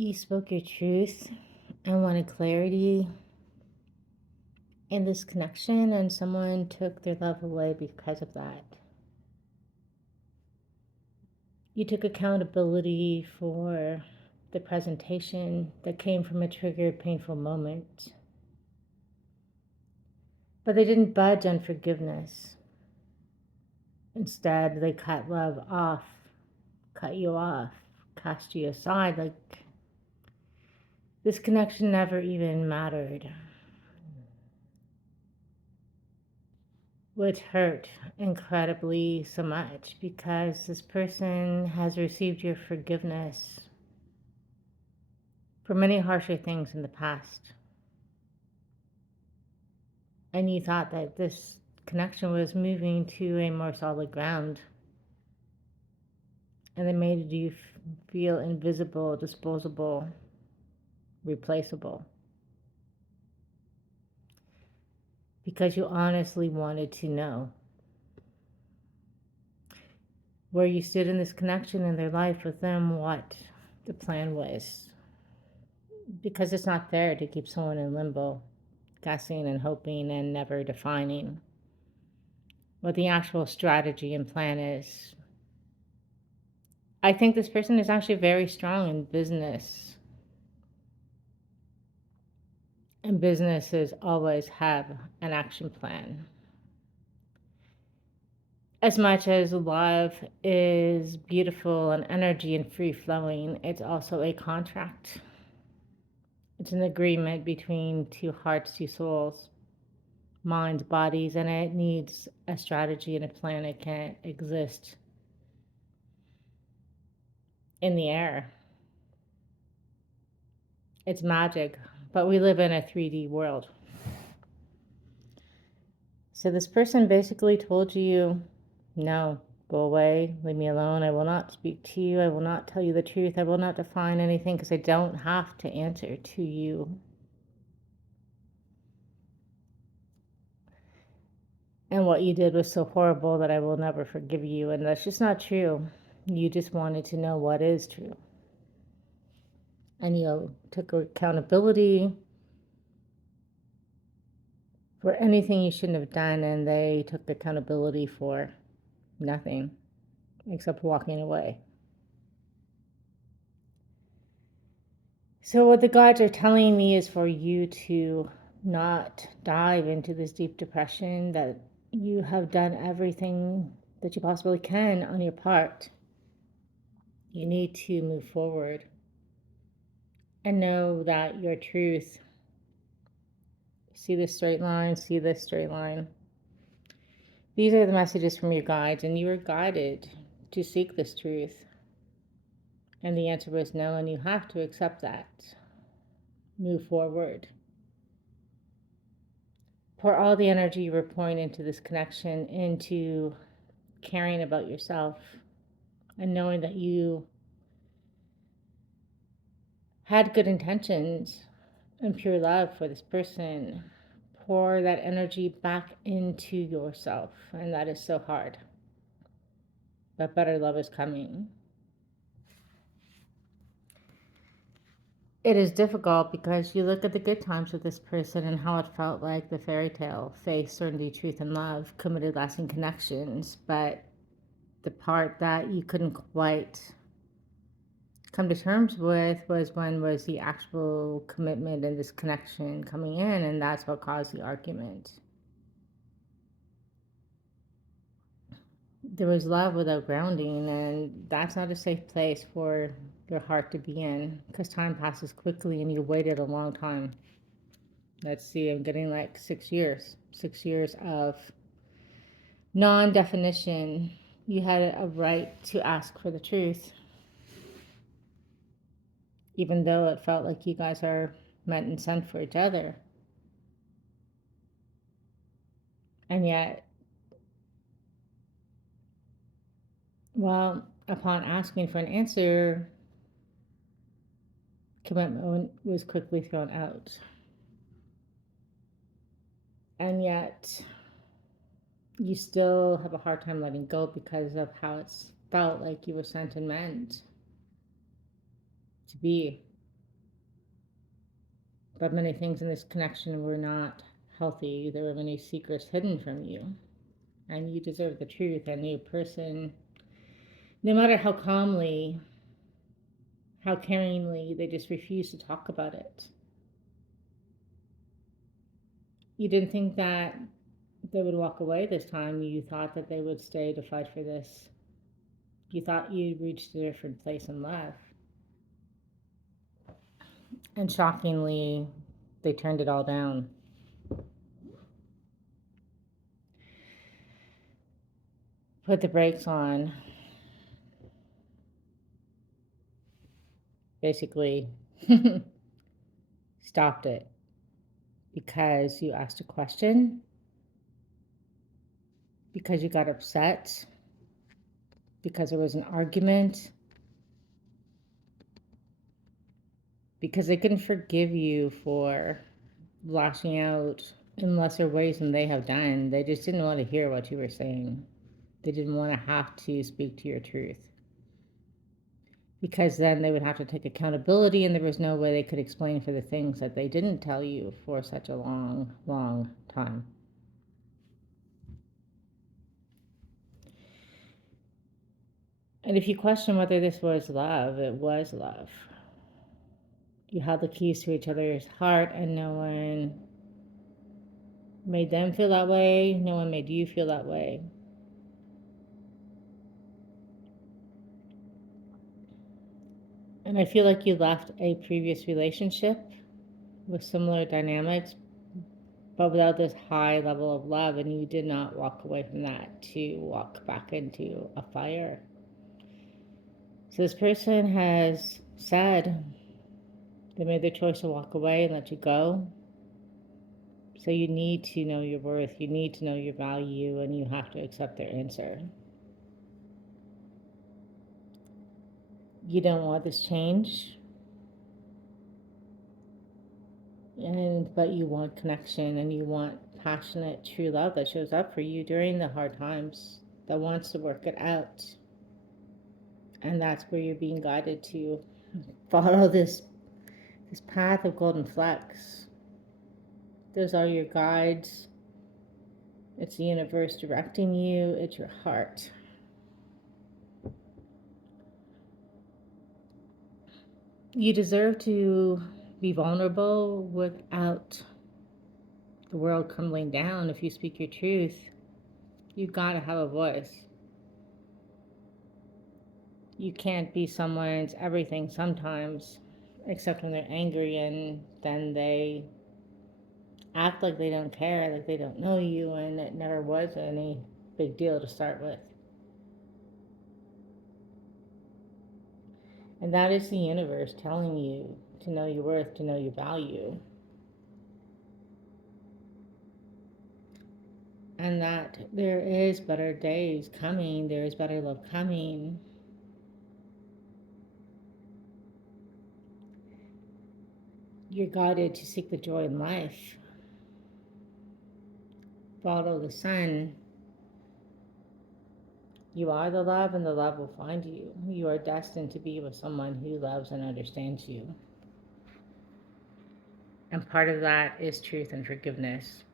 You spoke your truth and wanted clarity in this connection, and someone took their love away because of that. You took accountability for the presentation that came from a triggered, painful moment, but they didn't budge on forgiveness. Instead, they cut love off, cut you off, cast you aside like this connection never even mattered. Which hurt incredibly so much because this person has received your forgiveness for many harsher things in the past. And you thought that this connection was moving to a more solid ground. And they made you feel invisible, disposable, replaceable. Because you honestly wanted to know where you stood in this connection in their life with them, what the plan was. Because it's not fair to keep someone in limbo, guessing and hoping and never defining what the actual strategy and plan is. I think this person is actually very strong in business, and businesses always have an action plan. As much as love is beautiful and energy and free flowing, it's also a contract. It's an agreement between two hearts, two souls, minds, bodies, and it needs a strategy and a plan. It can't exist in the air. It's magic, but we live in a 3D world. So this person basically told you, no, go away, leave me alone. I will not speak to you. I will not tell you the truth. I will not define anything because I don't have to answer to you. And what you did was so horrible that I will never forgive you. And that's just not true. You just wanted to know what is true. And you took accountability for anything you shouldn't have done, and they took accountability for nothing except walking away. So, what the gods are telling me is for you to not dive into this deep depression, that you have done everything that you possibly can on your part. You need to move forward and know that your truth, see this straight line, see this straight line. These are the messages from your guides, and you are guided to seek this truth. And the answer was no, and you have to accept that. Move forward. Pour all the energy you were pouring into this connection into caring about yourself and knowing that you had good intentions and pure love for this person. Pour that energy back into yourself, and that is so hard. But better love is coming. It is difficult because you look at the good times with this person and how it felt like the fairy tale, faith, certainty, truth, and love, committed, lasting connections. But the part that you couldn't quite come to terms with was when was the actual commitment and this connection coming in, and that's what caused the argument. There was love without grounding, and that's not a safe place for your heart to be in because time passes quickly and you waited a long time. Let's see, I'm getting like 6 years. 6 years of non definition. You had a right to ask for the truth, even though it felt like you guys are meant and sent for each other. And yet, well, upon asking for an answer, commitment was quickly thrown out. And yet, you still have a hard time letting go because of how it's felt like you were sent and meant to be. But many things in this connection were not healthy. There were many secrets hidden from you. And you deserve the truth. And your person, no matter how calmly, how caringly, they just refuse to talk about it. You didn't think that they would walk away this time. You thought that they would stay to fight for this. You thought you'd reached a different place in life. And shockingly, they turned it all down. Put the brakes on. Basically, stopped it because you asked a question, because you got upset, because there was an argument, because they couldn't forgive you for lashing out in lesser ways than they have done. They just didn't want to hear what you were saying. They didn't want to have to speak to your truth. Because then they would have to take accountability, and there was no way they could explain for the things that they didn't tell you for such a long, long time. And if you question whether this was love, it was love. You held the keys to each other's heart, and no one made them feel that way. No one made you feel that way. And I feel like you left a previous relationship with similar dynamics, but without this high level of love, and you did not walk away from that to walk back into a fire. So this person has said they made the choice to walk away and let you go. So you need to know your worth, you need to know your value, and you have to accept their answer. You don't want this change, but you want connection, and you want passionate, true love that shows up for you during the hard times, that wants to work it out. And that's where you're being guided to follow this path of golden flecks. Those are your guides. It's the universe directing you. It's your heart. You deserve to be vulnerable without the world crumbling down. If you speak your truth, you've got to have a voice. You can't be someone's everything sometimes, except when they're angry, and then they act like they don't care, like they don't know you, and it never was any big deal to start with. And that is the universe telling you to know your worth, to know your value. And that there is better days coming, there is better love coming. You're guided to seek the joy in life. Follow the sun. You are the love, and the love will find you. You are destined to be with someone who loves and understands you. And part of that is truth and forgiveness.